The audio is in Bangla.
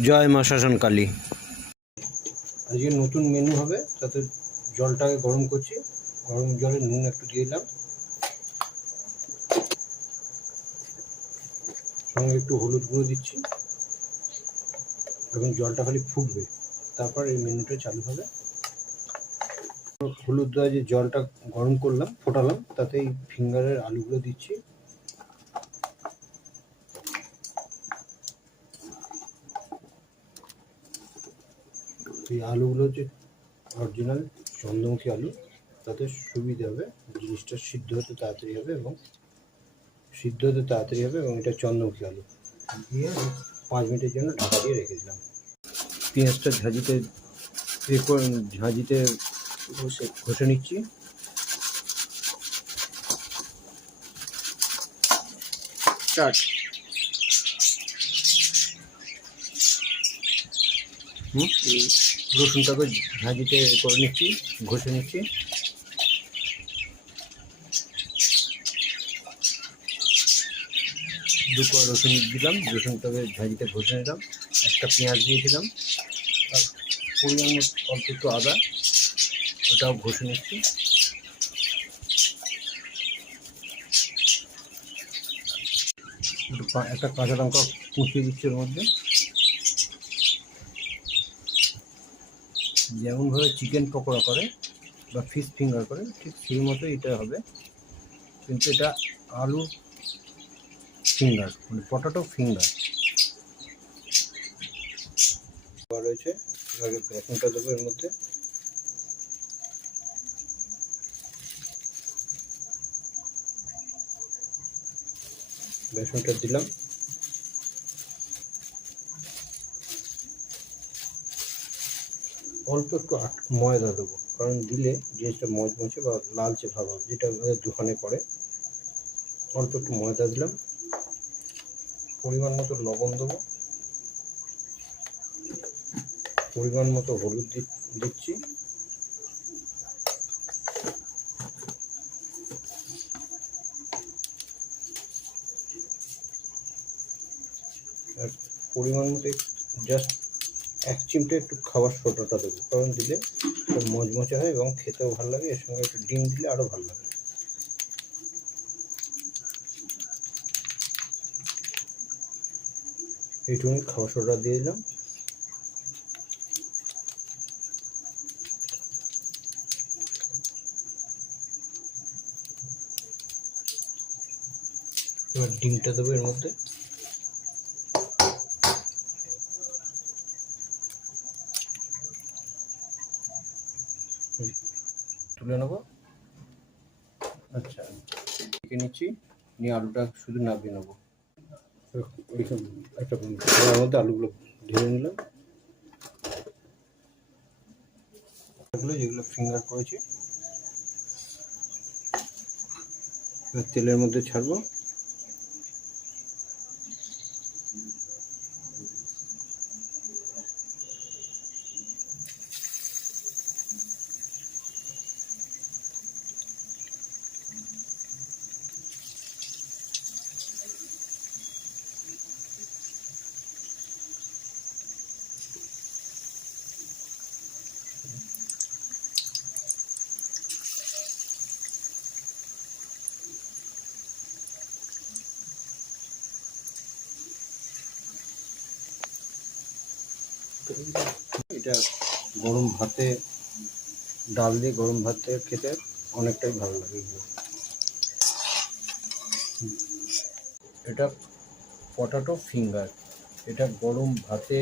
জয় মা শাসন কালী। আজকে নতুন মেনু হবে, তাতে জলটাকে গরম করছি। গরম জলে নুন একটু দিয়ে দিলাম, সঙ্গে একটু হলুদ গুঁড়ো দিচ্ছি। এখন জলটা খালি ফুটবে, তারপর এই মেনুটা চালু হবে। হলুদ দেওয়া যে জলটা গরম করলাম, ফোটালাম, তাতে এই ফিঙ্গারের আলুগুলো দিচ্ছি। এই আলুগুলো হচ্ছে অরিজিনাল চন্দ্রমুখী আলু, তাতে সুবিধা হবে, জিনিসটা সিদ্ধ হতে তাড়াতাড়ি হবে এবং এটা চন্দ্রমুখী আলু দিয়ে 5 মিনিটের জন্য ঢাকা দিয়ে রেখে দিলাম। পেঁয়াজটা ঝাঁঝিতে ঘষে নিচ্ছি। রসুনটাকে ঝাঁঝিতে করে নিচ্ছি, ঘষে নিচ্ছি। দু কোয়া রসুন দিলাম, রসুনটাকে ঝাঁঝিতে ঘষে নিলাম। একটা পেঁয়াজ দিয়েছিলাম, আর পরিমাণ মতো অল্প একটু আদা, ওটাও ঘষে নিচ্ছি। একটা কাঁচা লঙ্কা কুচিয়ে দিচ্ছি ওর মধ্যে। যেমনভাবে চিকেন পকোড়া করে বা ফিশ ফিঙ্গার করে, ঠিক সেই মতো এটা হবে, কিন্তু এটা আলু ফিঙ্গার, মানে পটাটো ফিঙ্গার রয়েছে। এবারে বেসনটা দেবো এর মধ্যে। বেসনটা দিলাম, অল্প একটু ময়দা দেবো, কারণ দিলে জিনিসটা মচমচে বা লালচে ভাব হবে, যেটা আমাদের দোকানে করে। অল্প একটু ময়দা দিলাম, পরিমাণ মতো লবণ দেবো, পরিমাণ মতো হলুদ দিচ্ছি। আর পরিমাণ মতো জাস্ট 1 চিমটে একটু খাবার সোডাটা দেবো, কারণ দিলে মচমচে হয় এবং খেতেও ভালো লাগে। এর সঙ্গে একটু ডিম দিলে আরও ভালো লাগে। এইটুকু খাবার সোডা দিয়ে দিলাম। এবার ডিমটা দেবো এর মধ্যে। তুলে নেবো। আচ্ছা, ঢেকে নিচ্ছি, নিয়ে আলুটা শুধু নামিয়ে নেবো। একটা থালার মধ্যে আলুগুলো ঢেলে নিলাম, যেগুলো ফিঙ্গার করেছি তেলের মধ্যে ছাড়বো। এটা গরম ভাতে, ডাল দিয়ে গরম ভাতে খেতে অনেকটাই ভালো লাগে এগুলো। এটা পটাটো ফিঙ্গার, এটা গরম ভাতে